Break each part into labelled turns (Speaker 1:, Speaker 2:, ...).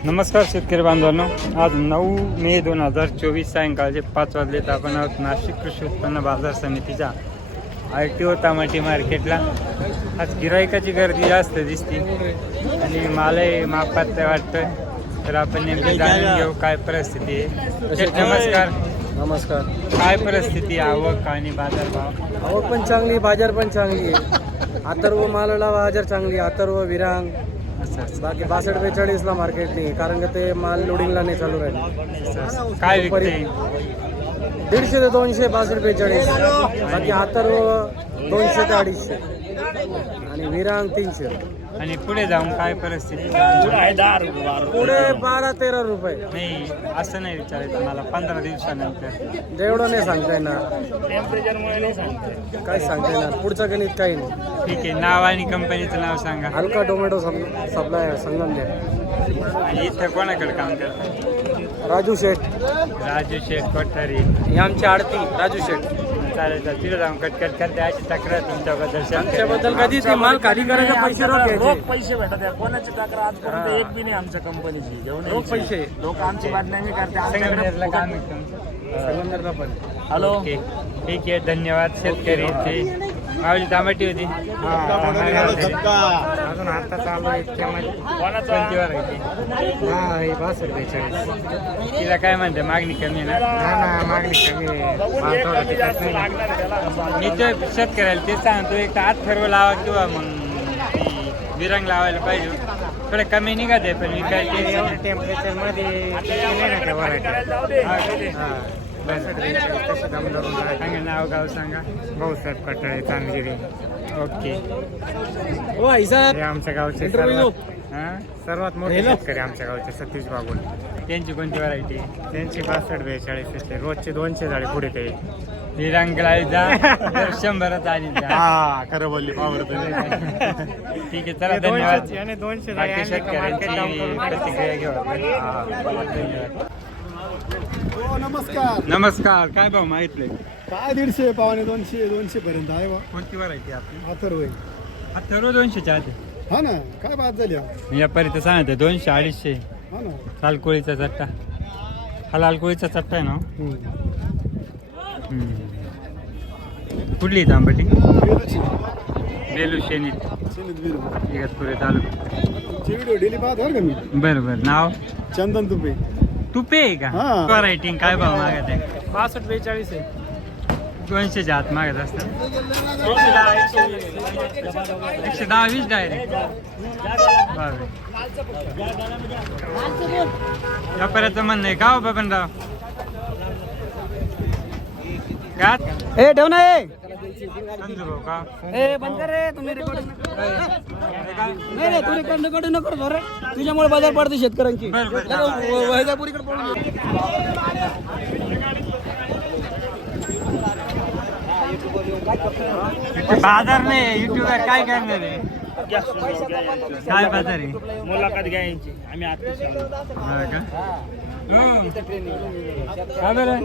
Speaker 1: नमस्कार शेतकरी बांधवांनो, आज 9 मे 2024 सायंकाळचे 5 वाजलेत. आपण आहोत नाशिक कृषी उत्पन्न बाजार समितीच्या ITO टमाटे मार्केटला. आज गिरायकाची गर्दी जास्त दिसते आणि मालही मापात वाटतं. तर आपण नेमकं जाणून घेऊ काय परिस्थिती आहे. शेठ, नमस्कार.
Speaker 2: नमस्कार.
Speaker 1: काय परिस्थिती, आवक आणि बाजारभाव?
Speaker 2: आवक पण चांगली, बाजार पण चांगली आहे. अथर्व मालाला बाजार चांगली, अथर्व विरांग. बाकी 62-42 मार्केट नाही, कारण का ते माल लोडिंगला नाही चालू राहिले.
Speaker 1: काय विकते?
Speaker 2: 150 ते 200, 62-42. बाकी अथर्व 200 ते 250 आणि विरांग 300.
Speaker 1: आणि पुढे जाऊन काय परिस्थिती?
Speaker 2: पुढे 12-13 रुपये.
Speaker 1: नाही, असं नाही विचारायचं मला. 15 दिवसानंतर
Speaker 2: जेवढं नाही सांगता येणार, टेम्परेचरमुळे नाही सांगता काय सांगता येणार. पुढचं गणित काही नाही.
Speaker 1: ठीक आहे. नाव आणि कंपनीचं नाव सांगा.
Speaker 2: हलका टोमॅटो सप्लाय संगमनेर.
Speaker 1: आणि इथं कोणाकडे काम करतात?
Speaker 2: राजू शेठ.
Speaker 1: राजू शेठ कोठारी.
Speaker 2: ही आमची आडती राजू शेठ.
Speaker 1: चालेल चालेल, तिथं जाऊन कटकट करते. अशी तक्रार तुमच्याबद्दल.
Speaker 2: आमच्याबद्दल कधी ते माल खाली करायचे, पैसे रोख घ्यायचे.
Speaker 3: पैसे भेटत आहे. कोणाची तक्रार आजपर्यंत एक बी नाही आमच्या कंपनीची.
Speaker 2: रोख पैसे.
Speaker 3: लोक आमची बदनामी करते.
Speaker 1: संगमनेरला काम आहे तुमचं?
Speaker 2: संगमनेरला पण.
Speaker 3: हॅलो,
Speaker 1: ओके, ठीक आहे. धन्यवाद. शेतकरी ते मावली टमाटी होती.
Speaker 2: अजून आता चालू आहे.
Speaker 1: कोणती व्हरायटी?
Speaker 2: हा, हे 62-42.
Speaker 1: तिला काय म्हणते, मागणी कमी आहे ना?
Speaker 2: ना मागणी कमी आहे. माल थोडा टिकत नाही.
Speaker 1: मी तर शेतकऱ्याला तेच सांगतो, एक तर अथर्व लावा किंवा मग विरंग लावायला पाहिजे. थोडं कमी निघत आहे, पण विकायचे
Speaker 2: एवढ्या टेम्परेचर मध्ये नाही ना त्या व्हरायटी.
Speaker 1: सांगा, नाव गाव सांगा.
Speaker 2: भाऊसाहेब कटाळे, चांदगिरी.
Speaker 1: ओके.
Speaker 2: हो आई साहेब,
Speaker 1: हे आमच्या गावचे
Speaker 2: सर्वात मोठे शेतकरी आमच्या गावचे सतीश बाबू.
Speaker 1: त्यांची कोणती व्हरायटी?
Speaker 2: त्यांची 62-42. रोजचे 200 झाडे पुढे ते.
Speaker 1: विरंग लावायचा 100च आली.
Speaker 2: खरं बोलली पावर.
Speaker 1: ठीक आहे, चला, धन्यवाद.
Speaker 2: 200
Speaker 1: बाकी शेतकऱ्यांची प्रतिक्रिया घेऊ आपण. धन्यवाद.
Speaker 4: नमस्कार.
Speaker 1: नमस्कार. काय भाव माहितले?
Speaker 4: काय 150, 150, 200 पर्यंत आहे बा.
Speaker 1: कोणती व्हरायटी आपली?
Speaker 4: अथर्व.
Speaker 1: अथर्व 200च्या आधी.
Speaker 4: हा ना, काय बात झाली हा?
Speaker 1: या पर्यंत सांगते 200-250.
Speaker 4: हा ना.
Speaker 1: लालकोळीचा चट्टा. हा लालकोळीचा चट्टा आहे ना? कुठली तांबटी? बेलू शेनीत, इगतपुरी तालुका.
Speaker 4: तुमचे व्हिडिओ डेली पाहत बरं का मी.
Speaker 1: बरं बरं. नाव?
Speaker 4: चंदन तुपे.
Speaker 1: तुपे आहे का?
Speaker 4: हा.
Speaker 1: व्हरायटी काय भाव मागत आहे?
Speaker 2: 62-42 आहे.
Speaker 1: 200च्या आत मागत असतात. 110-120 डायरेक्ट. व्यापाऱ्याचं म्हणणं आहे का हो बबनराव? काय?
Speaker 2: ए ठेव ना.
Speaker 1: संजू भाऊ का?
Speaker 2: ए बंद कर रे, तुम्ही रेकॉर्डिंग नाही रे, तू रेकॉर्डिंग नको करू रे. तुझ्यामुळे बाजार पडते शेतकऱ्यांची.
Speaker 1: बरं, बरं.
Speaker 2: वैजापुरीकडे पळून ये.
Speaker 1: बाजार नाही, युट्यूबर काय करणार आहे? काय बाजार आहे?
Speaker 3: मुलाखत घ्यायची. आम्ही आता
Speaker 1: हा का? काय बरं?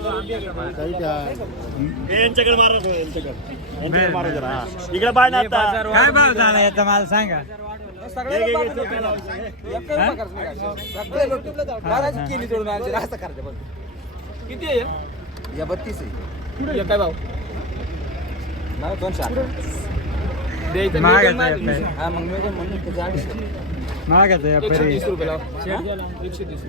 Speaker 3: यांच्याकडे मारा, यांच्याकडे मारा जरा.
Speaker 1: बरं.
Speaker 3: इकडे पाय ना आता.
Speaker 1: काय भाव झाला याचा मला सांगा.
Speaker 2: किती आहे या? 32 आहे. काय भाव? 200. द्यायचं
Speaker 1: महागाचं आहे आपल्याला.
Speaker 2: हा, मग मी म्हणून त्याच्या 250.
Speaker 1: महागाचं आहे आपल्याला.
Speaker 2: 130 रुपये लाव. 130.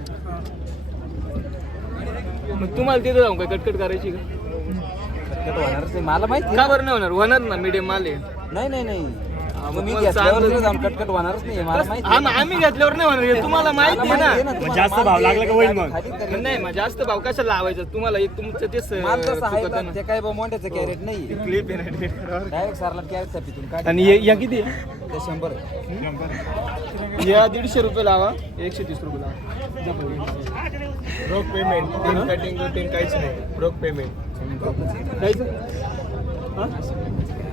Speaker 2: मग तुम्हाला तिथं जाऊन काय कटकट करायची का? कटकट होणारच नाही, मला माहिती. का बरं नाही होणार? होणार ना, मीडियम माल आहे. नाही नाही नाही, मी घेतल्यावर जाऊन कटकट होणारच नाही, मला माहिती. आम्ही घेतल्यावर नाही होणार हे तुम्हाला माहिती आहे ना.
Speaker 3: जास्त भाव लागला का होईल मग?
Speaker 2: नाही, मग जास्त भाव कशाला लावायचा तुम्हाला? एक तुमचं तेच चुकतं ना.
Speaker 5: ते काय बा मोठ्याचं कॅरेट नाही,
Speaker 2: क्लिप आहे ना.
Speaker 5: डायरेक्ट सारला कॅरेट छापीतून काढ.
Speaker 2: आणि या किती आहे?
Speaker 5: ते 100.
Speaker 2: या 150 रुपये लावा, 130 रुपये लावा. रोख पेमेंट, कटिंग काहीच नाही. रोख पेमेंट काहीच.